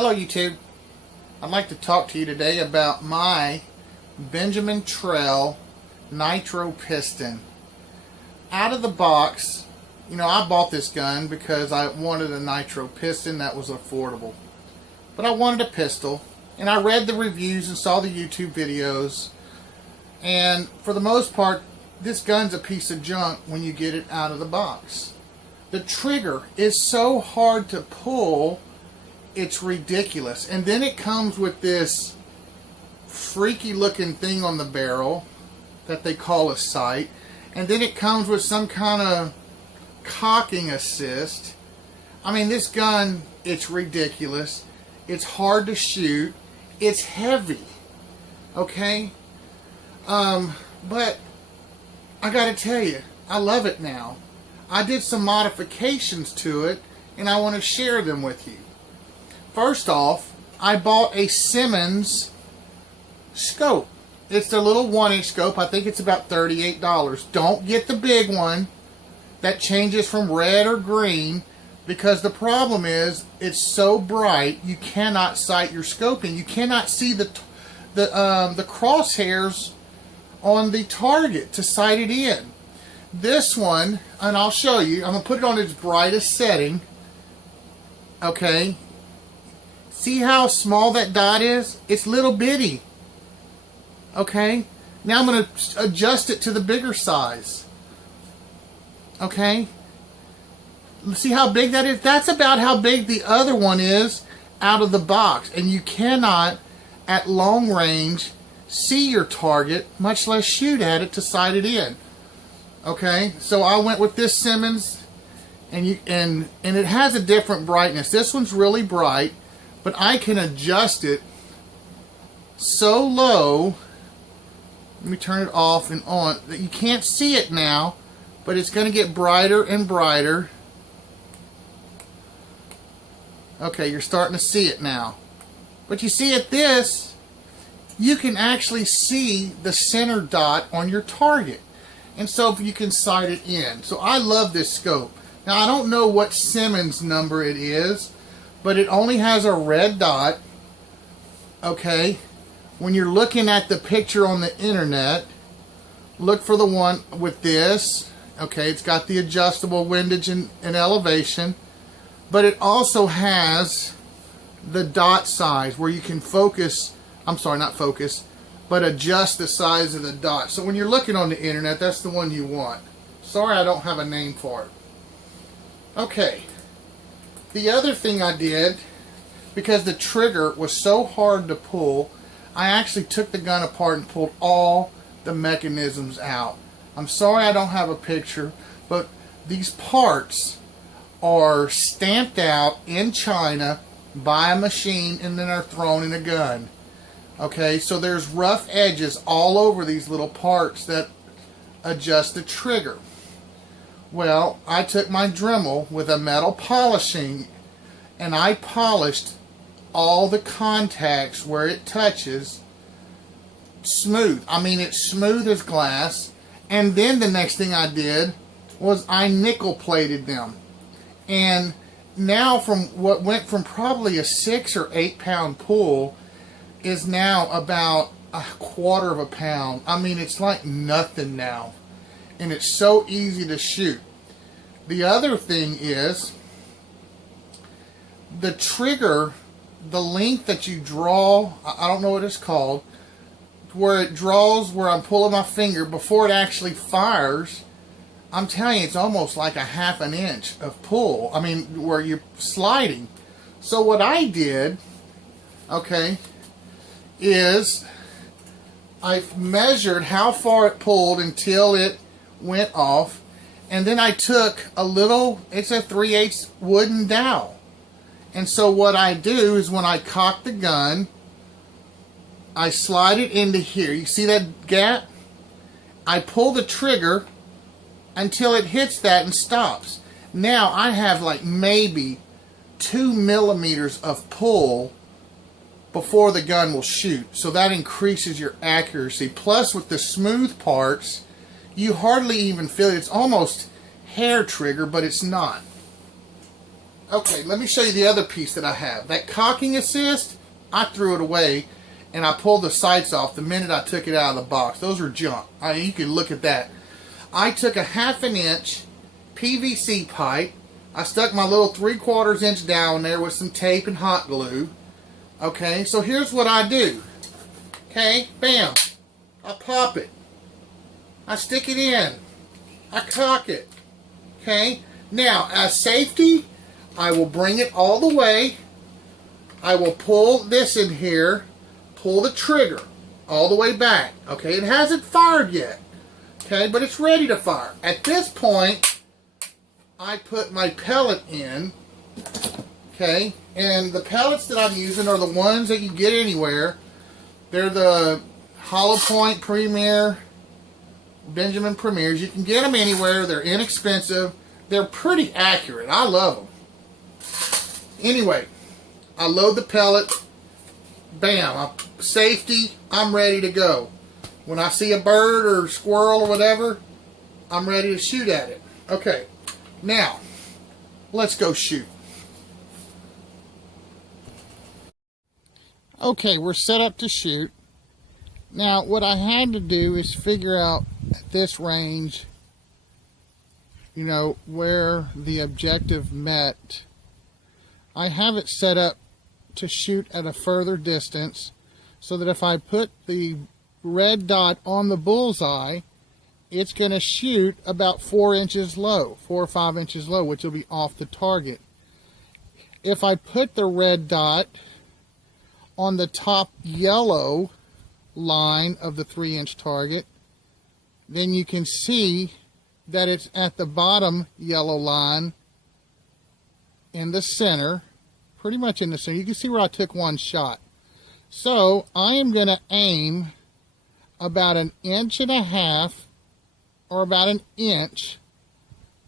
Hello YouTube. I'd like to talk to you today about my Benjamin Trail Nitro Piston. Out of the box, I bought this gun because I wanted a Nitro Piston that was affordable. But I wanted a pistol, and I read the reviews and saw the YouTube videos, and for the most part, this gun's a piece of junk when you get it out of the box. The trigger is so hard to pull, it's ridiculous. And then it comes with this freaky looking thing on the barrel that they call a sight. And then it comes with some kind of cocking assist. I mean, this gun, it's ridiculous. It's hard to shoot. It's heavy. Okay? But I gotta tell you, I love it now. I did some modifications to it, and I want to share them with you. First off, I bought a Simmons scope. It's the little 1-inch scope. I think it's about $38. Don't get the big one that changes from red or green, because the problem is it's so bright you cannot sight your scoping. You cannot see the crosshairs on the target to sight it in. This one, and I'll show you, I'm going to put it on its brightest setting. Okay. See how small that dot is? It's little bitty. Okay. Now I'm going to adjust it to the bigger size. Okay. See how big that is? That's about how big the other one is out of the box. And you cannot, at long range, see your target, much less shoot at it to sight it in. Okay, so I went with this Simmons, and it has a different brightness. This one's really bright, but I can adjust it so low. Let me turn it off and on that you can't see it now, but it's going to get brighter and brighter. Okay, you're starting to see it now. But you see at this, you can actually see the center dot on your target. And so you can sight it in. So I love this scope. Now I don't know what Simmons number it is, but it only has a red dot. Okay. When you're looking at the picture on the internet, look for the one with this. Okay, it's got the adjustable windage and elevation. But it also has the dot size where you can focus, I'm sorry, not focus, but adjust the size of the dot. So when you're looking on the internet, that's the one you want. Sorry, I don't have a name for it. Okay. The other thing I did, because the trigger was so hard to pull, I actually took the gun apart and pulled all the mechanisms out. I'm sorry I don't have a picture, but these parts are stamped out in China by a machine and then are thrown in a gun. Okay, so there's rough edges all over these little parts that adjust the trigger. Well, I took my Dremel with a metal polishing and I polished all the contacts where it touches smooth. I mean, it's smooth as glass. And then the next thing I did was I nickel plated them. And now from what went from probably a 6 or 8 pound pull is now about a quarter of a pound. I mean, it's like nothing now. And it's so easy to shoot. The other thing is the trigger, the length that you draw, I don't know what it's called, where it draws where I'm pulling my finger before it actually fires. I'm telling you, it's almost like a ½ an inch of pull. I mean, where you're sliding. So what I did, okay, is I measured how far it pulled until it went off, and then I took a little, it's a 3/8 wooden dowel. And so what I do is when I cock the gun, I slide it into here. You see that gap? I pull the trigger until it hits that and stops. Now I have like maybe 2 millimeters of pull before the gun will shoot. So that increases your accuracy. Plus with the smooth parts, you hardly even feel it. It's almost hair trigger, but it's not. Okay, let me show you the other piece that I have. That cocking assist, I threw it away and I pulled the sights off the minute I took it out of the box. Those are junk. You can look at that. I took a 1/2 inch PVC pipe. I stuck my little 3/4 inch down there with some tape and hot glue. Okay, so here's what I do. Okay, bam. I pop it. I stick it in. I cock it. Okay, now as safety, I will bring it all the way. I will pull this in here, pull the trigger all the way back. Okay, it hasn't fired yet. Okay, but it's ready to fire. At this point, I put my pellet in. Okay, and the pellets that I'm using are the ones that you get anywhere. They're the Hollow Point Premier, Benjamin Premiers. You can get them anywhere. They're inexpensive. They're pretty accurate. I love them. Anyway, I load the pellet. Bam. Safety. I'm ready to go. When I see a bird or squirrel or whatever, I'm ready to shoot at it. Okay. Now, let's go shoot. Okay, we're set up to shoot. Now, what I had to do is figure out at this range, you know, where the objective met. I have it set up to shoot at a further distance so that if I put the red dot on the bullseye, it's going to shoot about 4 inches low, 4 or 5 inches low, which will be off the target. If I put the red dot on the top yellow line of the 3-inch target, then you can see that it's at the bottom yellow line in the center, pretty much in the center. You can see where I took one shot. So I am going to aim about 1.5 inches or about 1 inch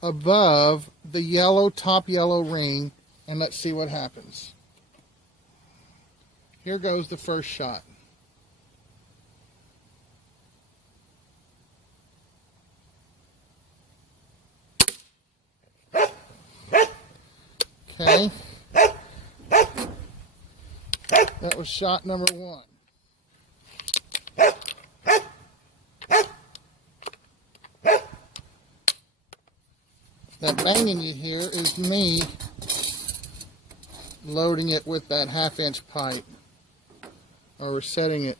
above the yellow, top yellow ring, and let's see what happens. Here goes the first shot. Okay. That was shot number 1. That banging you hear is me loading it with that 1/2 inch pipe, or resetting it.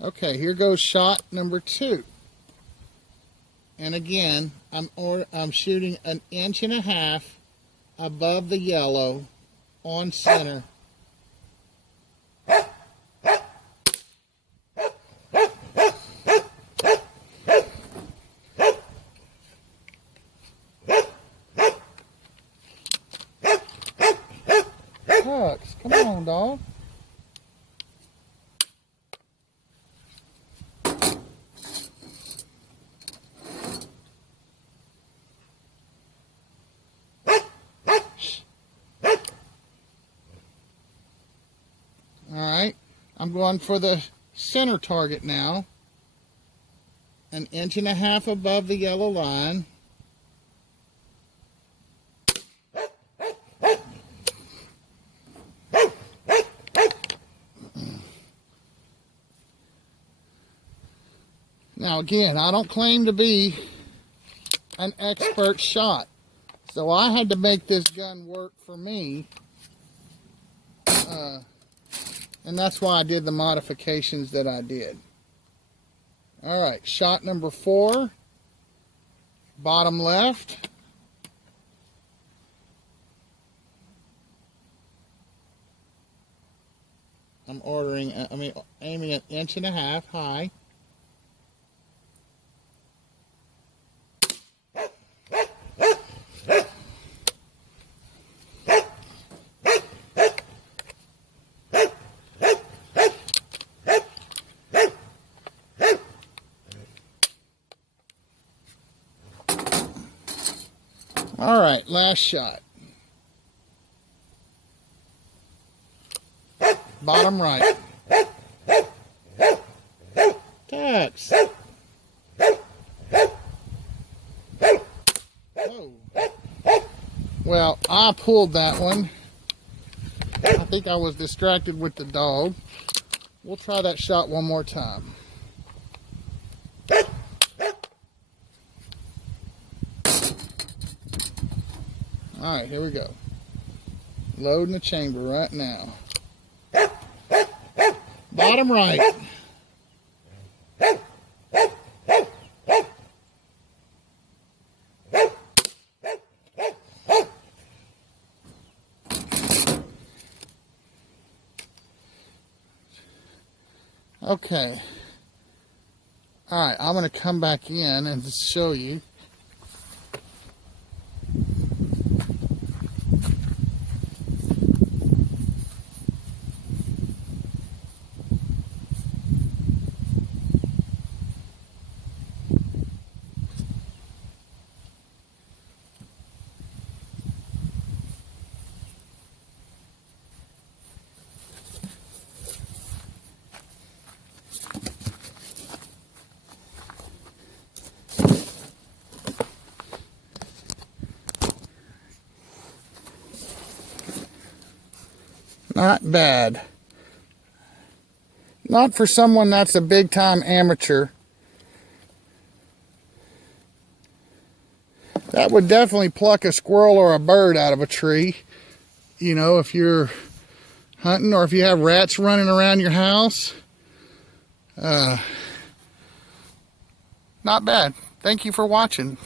Okay, here goes shot number 2. And again, I'm shooting 1.5 inches above the yellow on center. Hucks, come on, dog. Alright, I'm going for the center target now. 1.5 inches above the yellow line. Now again, I don't claim to be an expert shot, so I had to make this gun work for me. And that's why I did the modifications that I did. Alright, shot number 4, bottom left. I'm aiming 1.5 inches high. Alright, last shot. Bottom right. Tex. Whoa. Well, I pulled that one. I think I was distracted with the dog. We'll try that shot one more time. Alright, here we go. Loading the chamber right now. Bottom right. Okay. Alright, I'm going to come back in and just show you. Not bad. Not for someone that's a big time amateur. That would definitely pluck a squirrel or a bird out of a tree. You know, if you're hunting or if you have rats running around your house. Not bad. Thank you for watching.